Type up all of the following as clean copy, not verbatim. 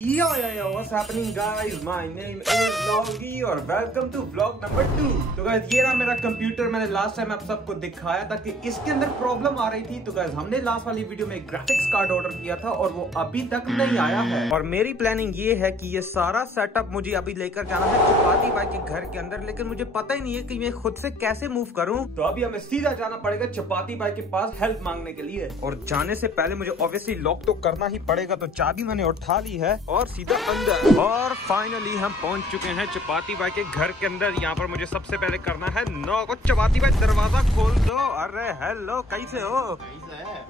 What's happening guys? My name is Logi और welcome to vlog number 2। तो guys ये रहा मेरा कंप्यूटर। मैंने लास्ट टाइम आप सबको दिखाया था कि इसके अंदर प्रॉब्लम आ रही थी। तो guys हमने लास्ट वाली वीडियो में ग्राफिक्स कार्ड ऑर्डर किया था और वो अभी तक नहीं आया है। और मेरी प्लानिंग ये है कि ये सारा सेटअप मुझे अभी लेकर जाना है चपाती भाई के घर के अंदर, लेकिन मुझे पता ही नहीं है कि मैं खुद से कैसे मूव करूँ। तो अभी हमें सीधा जाना पड़ेगा चपाती भाई के पास हेल्प मांगने के लिए। और जाने से पहले मुझे ऑब्वियसली लॉक तो करना ही पड़ेगा। तो चाबी मैंने उठा ली है और सीधा अंदर। और फाइनली हम पहुंच चुके हैं चपाती भाई के घर के अंदर। यहाँ पर मुझे सबसे पहले करना है नॉक। चपाती भाई दरवाजा खोल दो। अरे हेलो, कैसे हो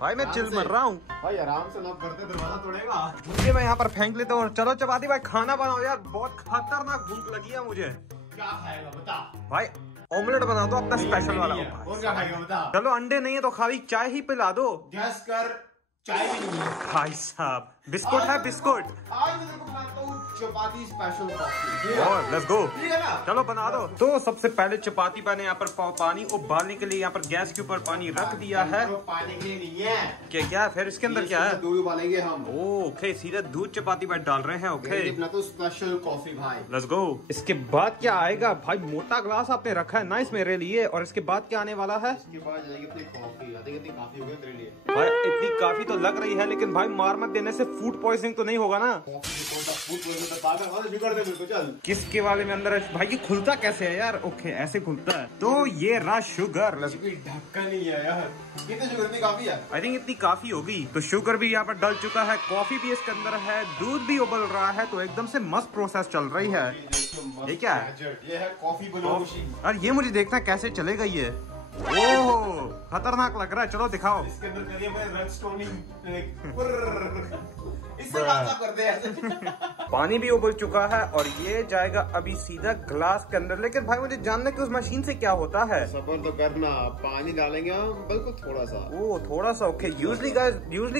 भाई? मैं चिल मर रहा हूँ भाई, आराम से नॉक करते, दरवाजा तोड़ेगा। मुझे मैं यहाँ पर फेंक लेता हूँ। चलो चपाती भाई खाना बनाओ यार, बहुत खतरनाक भूख लगी है मुझे। क्या खाएगा बता भाई ऑमलेट बना दो अपना स्पेशल वाला। और क्या खाएगा बता? चलो अंडे नहीं है तो खाली चाय ही पिला दो। गैस कर, चाय भी नहीं है भाई साहब। बिस्कुट है बिस्कुट। आज मैं तेरे को खिलाता हूँ चपाती स्पेशल कॉफी। और लेट्स गो, ठीक है ना? चलो बना दो। तो सबसे पहले चपाती भाई ने यहाँ पर पानी उबालने के लिए यहाँ पर गैस के ऊपर पानी रख दिया है। पानी के लिए नहीं है क्या फिर इसके अंदर क्या है? दूध उबालेंगे हम। ओके, सीधे दूध चपाती भाई डाल रहे हैं। ओके अपना तो स्पेशल कॉफी भाई। Let's go. इसके बाद क्या आएगा भाई? मोटा ग्लास आपने रखा है नाइस मेरे लिए। और इसके बाद क्या आने वाला है? इसके बाद जाएगी अपनी कॉफी। कितनी काफी हो गई तेरे लिए भाई? इतनी काफी तो लग रही है, लेकिन भाई मार मत देने से फूड पॉइजनिंग तो नहीं होगा ना? किसके वाले में अंदर है भाई? ये खुलता कैसे है यार? ओके ऐसे खुलता है। तो ये रहा शुगर। ढक्कन नहीं है यार। कितनी शुगर? इतनी काफी है। आई थिंक इतनी काफी होगी। तो शुगर भी यहाँ पर डल चुका है, कॉफी भी इसके अंदर है, दूध भी उबल रहा है। तो एकदम से मस्त प्रोसेस चल रही है। ये क्या है? ये है कॉफी बनोशी। और ये मुझे देखना कैसे चलेगा ये। ओह खतरनाक लग रहा है। चलो दिखाओ। इसके अंदर करिए मैं रेड स्टोनिंग इससे बात करते हैं। पानी भी उबल चुका है और ये जाएगा अभी सीधा ग्लास के अंदर। लेकिन भाई मुझे जानना कि उस मशीन से क्या होता है। सबर तो करना, पानी डालेंगे हम बिल्कुल थोड़ा सा। ओ थोड़ा सा। ओके यूजली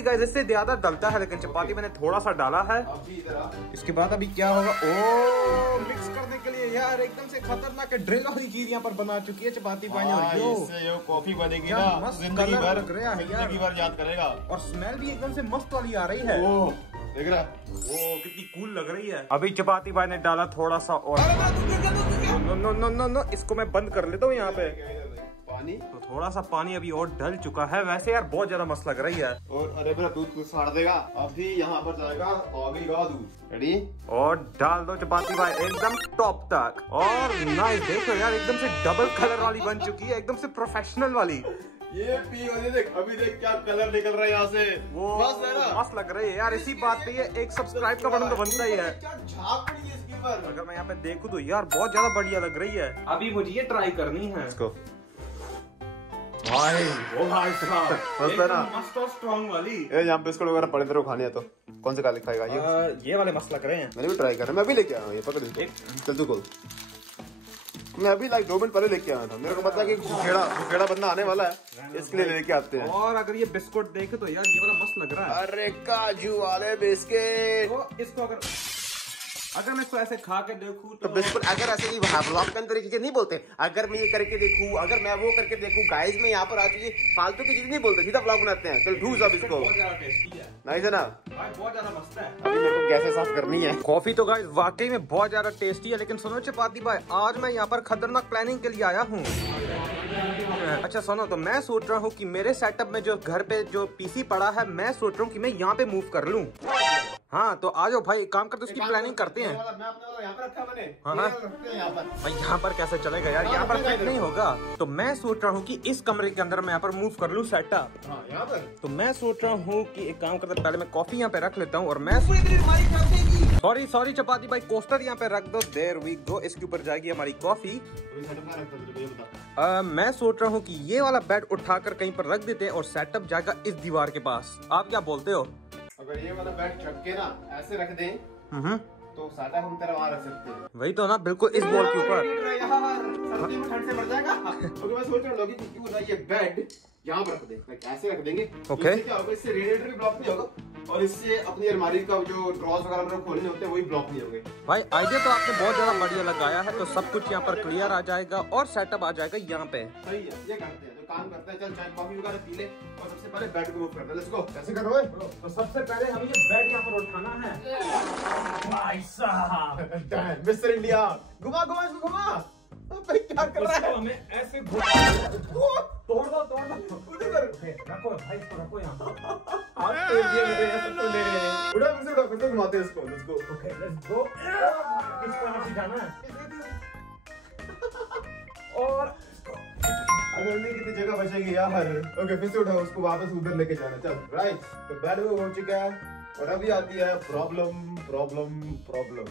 गाइस इससे ज्यादा डलता है, लेकिन चपाती मैंने थोड़ा सा डाला है। इसके बाद अभी क्या होगा? ओ मिक्स करने के लिए यार एकदम से खतरनाक ड्रिल वाली चीज यहाँ पर बना चुकी है चपाती पानी। इससे कॉफी बनेगी ना, जिंदगी भर याद करेगा। और स्मेल भी एकदम से मस्त वाली आ रही है। देख रहा? ओ कितनी कूल लग रही है। अभी चपाती भाई ने डाला थोड़ा सा और नो, इसको मैं बंद कर लेता हूँ यहाँ पे। पानी तो थोड़ा सा पानी अभी और डल चुका है। वैसे यार बहुत ज्यादा मस्त लग रही है। और अरे मेरा दूध कुछ फाड़ देगा। अभी यहाँ पर जाएगा आगे दूध। रेडी? और डाल दो चपाती भाई एकदम टॉप तक। और नाइस, देखो यार एकदम से डबल कलर वाली बन चुकी है, एकदम से प्रोफेशनल वाली। ये पी देख, अभी देख क्या कलर निकल रहा है यहाँ से। वो मस्त लग रही है यार। इसी बात पे ये एक सब्सक्राइब का बटन तो बनता ही है। क्या झाग पड़ी है इसके ऊपर। अगर मैं यहाँ पे देखूँ तो यार बहुत ज्यादा बढ़िया लग रही है। अभी मुझे ये ट्राई करनी है इसको। भाई वो भाई मस्त और स्ट्रॉन्ग वाली। यहाँ बिस्कुट वगैरह पड़े तेरे को खानी है तो कौन से काले खाएगा? ये वाले मस्त लग रहे हैं। मैंने भी ट्राई करना, मैं भी लेके आया हूँ। ये पकड़ चल तू खोल। मैं अभी 2 मिनट पहले लेके आया था। मेरे को पता है कि भुखेड़ा बंदा आने वाला है, इसके लिए लेके आते हैं। और अगर ये बिस्कुट देखे तो यार ये वाला मस्त लग रहा है। अरे काजू वाले बिस्किट। तो इसको अगर मैं इसको ऐसे खा के देखूं तो बिस्कुट अगर ऐसे नहीं ब्लॉग के अंदर तरीके नहीं बोलते। अगर मैं ये करके देखूं, अगर मैं वो करके देखूं, गाइस में यहाँ पर आ चुकी फालतू की चीज नहीं बोलते, सीधा ब्लॉग बनाते हैं। चल ढूंढ अब इसको। बहुत ज्यादा टेस्टी है। नाइस है ना? बहुत ज्यादा मस्त है। अभी मेरे को गैसें साफ करनी है। कॉफी तो गाइस वाकई में बहुत ज्यादा टेस्टी है। लेकिन सुनो चपाती भाई, आज मैं यहाँ पर खतरनाक प्लानिंग के लिए आया हूँ। अच्छा सुनो, तो मैं सोच रहा हूँ कि मेरे सेटअप में जो घर पे जो पीसी पड़ा है, मैं सोच रहा हूँ कि मैं यहाँ पे मूव कर लूँ। हाँ तो आ जाओ भाई, काम करते उसकी प्लानिंग करते हैं। मैं अपने वाला यहाँ पर रखा मैंने। हाँ यहाँ पर भाई, यहाँ पर कैसे चलेगा यार? यहाँ पर फिट नहीं होगा। तो मैं सोच रहा हूँ कि इस कमरे के अंदर मैं यहाँ पर मूव कर लूँ सेटअप। यहाँ पर तो मैं सोच रहा हूँ कि एक काम करते, पहले मैं कॉफी यहाँ पे रख लेता हूँ। और मैं सॉरी चपाती भाई, कोस्टर यहाँ पे रख दो। There we go. इसके ऊपर जाएगी हमारी कॉफी। मैं सोच रहा हूँ कि ये वाला बेड उठाकर कहीं पर रख देते हैं और सेटअप जाएगा इस दीवार के पास। आप क्या बोलते हो? अगर ये वाला बेड रख के ना ऐसे रख दें तो साटा हम तेरा वहाँ रख सकते हैं। वही तो ना, बिल्कुल इस बॉल के ऊपर। सर्दी में ठंड से मर जाएगा। तो मैं सोच रहा हूँ कि क्यों ना ये बेड यहाँ पर रख दें। कैसे रख देंगे? ओके। क्या होगा? इससे रेडिएटर भी ब्लॉक नहीं होगा और इससे अपनी अलमारी का जो ड्रॉर्स वगैरह मेरे खोलने होते हैं वही ब्लॉक नहीं होंगे। भाई आइडिया तो आपने बहुत ज्यादा बढ़िया लगाया है। तो सब कुछ यहाँ पर क्लियर आ जाएगा और सेटअप आ जाएगा यहाँ पे। सही है, ये करते हैं। काम करते हैं, चल चाय कॉफी वगैरह पी ले और सबसे पहले बेड को मूव करते हैं। Let's go. कैसे कर रहे हो? तो सबसे पहले हमें ये बेड यहाँ पर उठाना है। भाई साहब, मिस्टर इंडिया, घुमा घुमा इसको घुमा। अबे क्या कर रहा है? हमें ऐसे तोड़ दो रखो भाई, इसको रखो यहाँ पर। आप तो ये मेरे सब तो ले रहे हैं। उड़ा फिर से घुमाते हैं इसको। Let's go. Okay let's go. किस तरफ से जाना है? और अगर नहीं कितनी जगह बचेगी यार। ओके फिर से उठाओ उसको, वापस उधर लेके जाना। चल राइट, तो बेड में हो चुका है और अभी आती है प्रॉब्लम।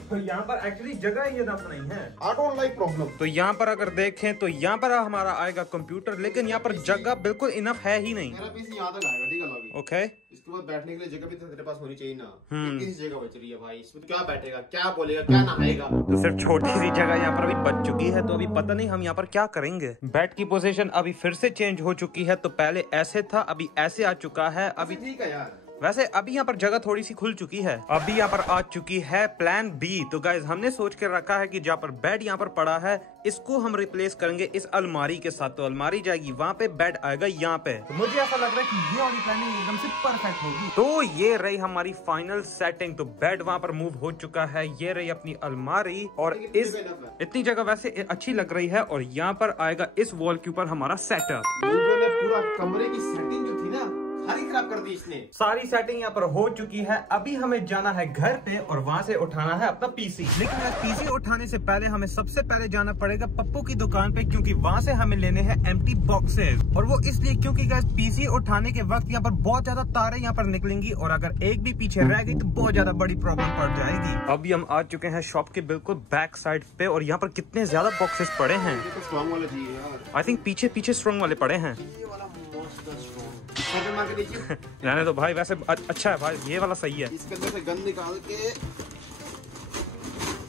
तो यहाँ पर एक्चुअली जगह ये इनफ नहीं है। I don't like problem. तो यहाँ पर अगर देखें तो यहाँ पर हमारा आएगा कंप्यूटर, लेकिन यहाँ पर जगह बिल्कुल इनफ है ही नहीं। मेरा पीसी यहाँ तक आएगा, ठीक है लॉबी। ओके इसके बाद बैठने के लिए जगह भी तो तेरे पास होनी चाहिए ना। किसी जगह बच रही है भाई, इसमें क्या बैठेगा, क्या बोलेगा, क्या नहाएगा? तो सिर्फ छोटी सी जगह यहाँ पर अभी बच चुकी है, तो अभी पता नहीं हम यहाँ पर क्या करेंगे। बेड की पोजीशन अभी फिर से चेंज हो चुकी है, तो पहले ऐसे था अभी ऐसे आ चुका है। अभी ठीक है यार, वैसे अभी यहाँ पर जगह थोड़ी सी खुल चुकी है। अभी यहाँ पर आ चुकी है प्लान बी। तो गाइज हमने सोच के रखा है कि जहाँ पर बेड यहाँ पर पड़ा है इसको हम रिप्लेस करेंगे इस अलमारी के साथ। तो अलमारी जाएगी वहाँ पे, बेड आएगा यहाँ पे। तो मुझे ऐसा लग रहा है कि ये वाली प्लानिंग एकदम से परफेक्ट होगी। तो ये रही हमारी फाइनल सेटिंग। तो बेड वहाँ पर मूव हो चुका है, ये रही अपनी अलमारी और इस इतनी जगह वैसे अच्छी लग रही है। और यहाँ पर आएगा इस वॉल के ऊपर हमारा सेटअप। पूरा कमरे की सेटिंग जो थी ना सारी खराब कर दी इसने। सारी सेटिंग यहाँ पर हो चुकी है। अभी हमें जाना है घर पे और वहाँ से उठाना है अपना पीसी। लेकिन पीसी उठाने से पहले हमें सबसे पहले जाना पड़ेगा पप्पू की दुकान पे, क्योंकि वहाँ से हमें लेने हैं एम्प्टी बॉक्सेस। और वो इसलिए क्योंकि गाइस पीसी उठाने के वक्त यहाँ पर बहुत ज्यादा तारें यहाँ पर निकलेंगी और अगर एक भी पीछे रह गई तो बहुत ज्यादा बड़ी प्रॉब्लम पड़ जाएगी। अभी हम आ चुके हैं शॉप के बिल्कुल बैक साइड पे और यहाँ पर कितने ज्यादा बॉक्सेस पड़े हैं। आई थिंक पीछे स्ट्रॉन्ग वाले पड़े हैं। रहने तो भाई, वैसे अच्छा है भाई, ये वाला सही है। इसके अंदर से गन निकाल के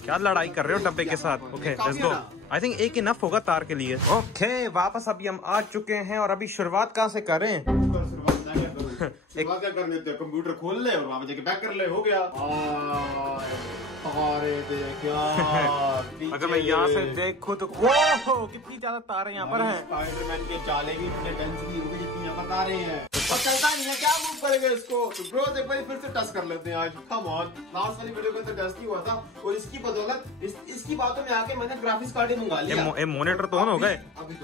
क्या लड़ाई कर रहे हो डब्बे के साथ? Okay let's go. I think एक इनफ होगा तार के लिए। ओके वापस अभी हम आ चुके हैं और अभी शुरुआत कहाँ से करें? शुरुआत क्या करने देते, कंप्यूटर खोल ले और वहाँ पे जाके बैक कर ले, हो गया। अगर मैं यहाँ से देखूं तो ओह कितनी ज्यादा तारें यहाँ पर हैं। स्पाइडरमैन के जाले की डेंसिटी होगी जितनी यहाँ पर तारें हैं। और चलता नहीं है, क्या मूव करेगा इसको? तो ब्रो एक बार फिर से टच कर लेते हैं आज। कम ऑन, लास्ट वाली वीडियो में तो टच नहीं हुआ था और इसकी बदौलत इसकी बातों में आके मैंने ग्राफिक्स कार्ड ही मंगा लिया। मॉनिटर तो हो गए अभी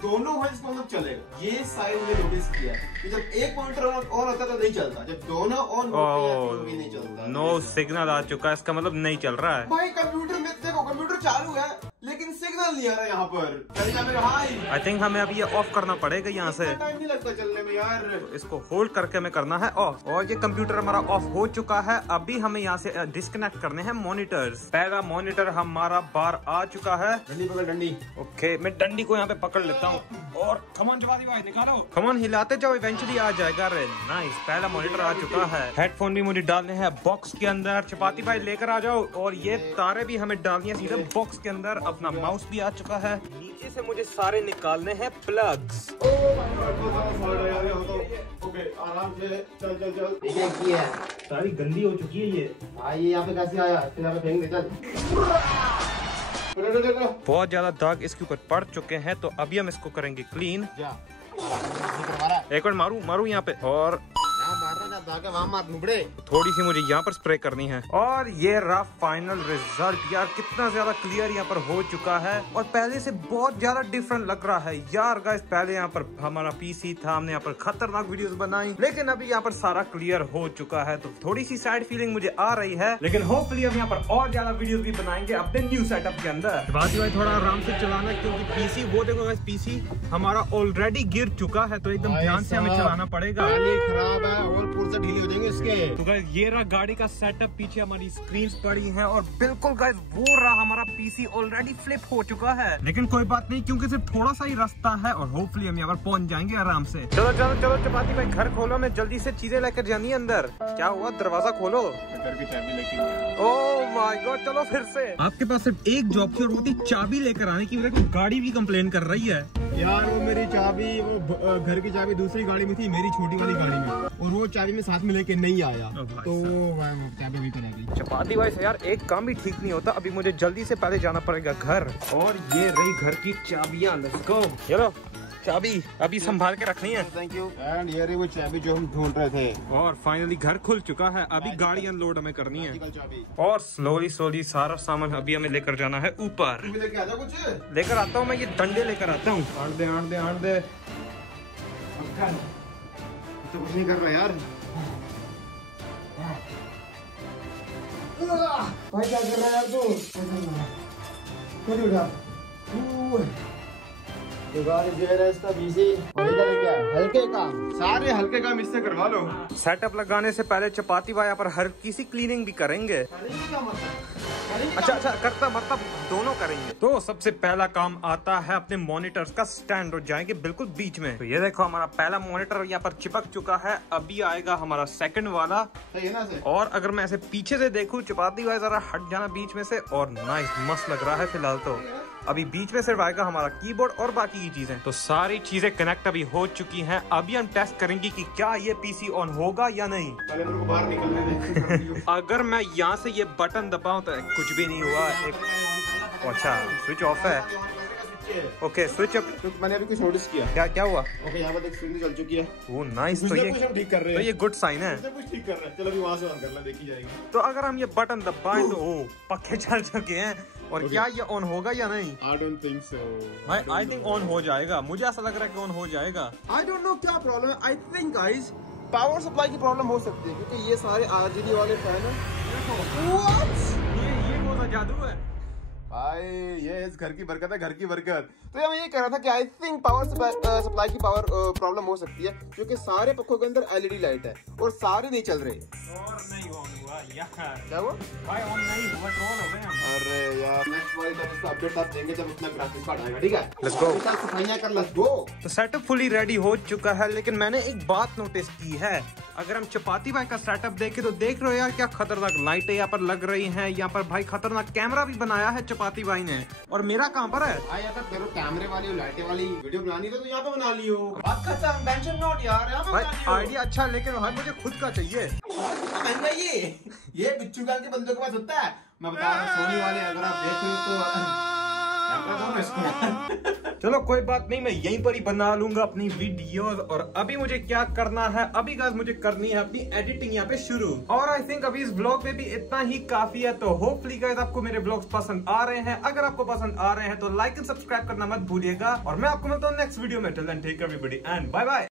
दोनों है इसको मतलब चलेगा। ये साइड में नोटिस किया कि जब एक मॉनिटर ऑन होता तो नहीं चलता, जब दोनों ऑन होते हैं तो भी नहीं चलता। नो सिग्नल आ चुका है, इसका मतलब नहीं चल रहा है। भाई कंप्यूटर में देखो, कंप्यूटर चालू है लेकिन सिग्नल नहीं आ रहा यहाँ पर। आई थिंक हमें अभी ये ऑफ करना पड़ेगा यहाँ से। टाइम नहीं लगता चलने में यार। तो इसको होल्ड करके हमें करना है ऑफ और ये कंप्यूटर हमारा ऑफ हो चुका है। अभी हमें यहाँ से डिस्कनेक्ट करने हैं मॉनिटर्स। पहला मॉनिटर हमारा बाहर आ चुका है। डंडी पकड़, डंडी। ओके मैं डंडी को यहाँ पे पकड़ लेता हूँ और खमन जवादी भाई निकालो, खमन हिलाते जाओ, इवेंचुअली आ जाएगा। रे नाइस, पहला मॉनिटर आ चुका है। हेडफोन भी मुझे डालने हैं बॉक्स के अंदर। चपाती भाई लेकर आ जाओ और ये तारे भी हमें डालनी है सीधे बॉक्स के अंदर। अपना माउस भी आ चुका है। नीचे से मुझे सारे निकालने हैं प्लग्स। ओके आराम से चल चल चल। ये है सारी गंदी हो चुकी है ये भाई। ये यहाँ पे कैसे आया? फिर यहाँ पे फेंक दे, चल। बहुत ज्यादा दाग इसके ऊपर पड़ चुके हैं, तो अभी हम इसको करेंगे क्लीन। एक बार मारू यहाँ पे और थोड़ी सी मुझे यहाँ पर स्प्रे करनी है। और ये रहा फाइनल रिजल्ट। यार कितना ज्यादा क्लियर यहाँ पर हो चुका है और पहले से बहुत ज्यादा डिफरेंट लग रहा है यार। गाइस पहले यहाँ पर हमारा पीसी था, हमने यहाँ पर खतरनाक वीडियोस बनाई, लेकिन अभी यहाँ पर सारा क्लियर हो चुका है। तो थोड़ी सी सैड फीलिंग मुझे आ रही है, लेकिन होपफुली हम यहाँ पर और ज्यादा वीडियोस भी बनाएंगे अपने न्यू सेटअप के अंदर। बाकी भाई थोड़ा आराम से चलाना, क्योंकि पीसी वो देखो गाइस, पीसी हमारा ऑलरेडी गिर चुका है, तो एकदम ध्यान से हमें चलाना पड़ेगा। खराब है और पुर्जा ढीली हो जाएंगे इसके। तो गाइस ये रहा गाड़ी का सेटअप, पीछे हमारी स्क्रीन्स पड़ी हैं और बिल्कुल गाइस वो रहा हमारा पीसी ऑलरेडी फ्लिप हो चुका है। लेकिन कोई बात नहीं, क्योंकि सिर्फ थोड़ा सा ही रास्ता है और होपफुली हम यहाँ पर पहुंच जाएंगे आराम से। चलो चलो चलो चपाती भाई घर खोलो, मैं जल्दी से चीजें लेकर जानी है अंदर। क्या हुआ, दरवाजा खोलो। घर की चाबी लेके। ओह माय गॉड, चलो फिर से। आपके पास सिर्फ एक जॉब थी और वो थी चाबी लेकर आने की। वजह गाड़ी भी कंप्लेन कर रही है यार। वो मेरी चाबी, वो घर की चाबी दूसरी गाड़ी में थी, मेरी छोटी वाली गाड़ी में, और वो चाबी में साथ में लेके नहीं आया, तो चाबी भी करेगी। चपाती भाई से यार एक काम भी ठीक नहीं होता। अभी मुझे जल्दी से पहले जाना पड़ेगा घर। और ये रही घर की चाबियां, लेट्स गो। चलो चाबी अभी संभाल के रखनी है। Thank you. एंड ये रही वो चाबी जो हम ढूंढ रहे थे। और फाइनली घर खुल चुका है, अभी गाड़ी अनलोड हमें करनी है चाबी। और स्लोली सारा सामान अभी हमें लेकर जाना है ऊपर। लेके आजा कुछ। लेकर आता हूँ मैं, ये डंडे लेकर आता हूँ। आन दे तो कुछ नहीं कर रहा यार। भाई क्या कर रहा है यार तू? इसका बीसी हल्के काम, सारे हल्के काम इससे करवा लो। सेटअप लगाने से पहले चपाती भाई पर हर किसी क्लीनिंग भी करेंगे। अच्छा करता मतलब दोनों करेंगे। तो सबसे पहला काम आता है अपने मॉनिटर्स का स्टैंड, और जाएंगे बिल्कुल बीच में। तो ये देखो हमारा पहला मॉनिटर यहाँ पर चिपक चुका है, अभी आएगा हमारा सेकंड वाला। सही है ना से? और अगर मैं ऐसे पीछे से देखूं, चपाती भाई जरा हट जाना बीच में से, और नाइस मस्त लग रहा है फिलहाल। तो अभी बीच में सिर्फ आएगा हमारा कीबोर्ड और बाकी की चीजें। तो सारी चीजें कनेक्ट अभी हो चुकी हैं। अभी हम टेस्ट करेंगे कि क्या ये पीसी ऑन होगा या नहीं। पहले मेरे को बाहर निकलने दे। अगर मैं यहाँ से ये बटन दबाऊं तो कुछ भी नहीं हुआ। अच्छा स्विच ऑफ है। Okay switch up. तो मैंने अभी कुछ नोटिस किया। क्या हुआ? ओके यहाँ पर स्क्रीन चल चुकी है। वो नाइस। तो ये कुछ ठीक कर रहे हैं। तो ये गुड साइन है। कुछ ठीक कर रहे हैं। चलो अभी वहाँ से ऑन करना, देखी जाएगी। तो अगर हम ये बटन दबाएं तो पक्के चल चुके हैं। और क्या ये ऑन होगा या नहीं? I don't think so. भाई आई थिंक ऑन हो जाएगा, मुझे ऐसा लग रहा है कि ऑन हो जाएगा। I don't know क्या प्रॉब्लम है। I think guys power supply की प्रॉब्लम हो सकती है, क्योंकि ये सारे RGB वाले फैन हैं। ये कौन सा जादू है भाई? ये इस घर की बरकत है, घर की बरकत। तो मैं ये कह रहा था कि आई थिंक पावर सप्लाई की पावर प्रॉब्लम हो सकती है, क्योंकि सारे पंखों के अंदर LED लाइट है और सारे नहीं चल रहे। और नहीं ऑन हुआ यार। क्या हुआ भाई? ऑन नहीं हुआ, ट्रोल हो गए हम। अरे यार नेक्स्ट वाली जब इसका अपडेट आप देंगे जब अपना ग्राफिक्स कार्ड आएगा, ठीक है? Let's go. सफाइयां कर, लेट्स गो। तो सेटअप फुली रेडी हो चुका है, लेकिन मैंने एक बात नोटिस की है। अगर हम चपाती भाई का सेटअप देखें तो देख रहे हो यार क्या खतरनाक लाइटें यहाँ पर लग रही हैं। यहाँ पर भाई खतरनाक कैमरा भी बनाया है चपाती भाई ने। और मेरा कहाँ पर है? भाई अगर तेरे कैमरे वाली लाइटें वाली वीडियो बनानी तो यहाँ पे बना लियो। बात खत्म, टेंशन नॉट यार। यहाँ पे भाई बना लियो। आइडिया अच्छा, लेकिन भाई मुझे खुद का चाहिए। महंगा ये बिच्छू गाल के बंदों के पास होता है। मैं बता रहा हूँ सोनी वाले अगर आप देख रहे हो तो चलो कोई बात नहीं, मैं यहीं पर ही बना लूंगा अपनी वीडियोस। और अभी मुझे क्या करना है? अभी गाइस मुझे करनी है अपनी एडिटिंग यहाँ पे शुरू। और आई थिंक अभी इस व्लॉग में भी इतना ही काफी है। तो होपफुली गाइस आपको मेरे व्लॉग्स पसंद आ रहे हैं। अगर आपको पसंद आ रहे हैं तो लाइक एंड सब्सक्राइब करना मत भूलिएगा। और मैं आपको मिलता हूँ नेक्स्ट वीडियो में। Till then take care everybody and bye bye.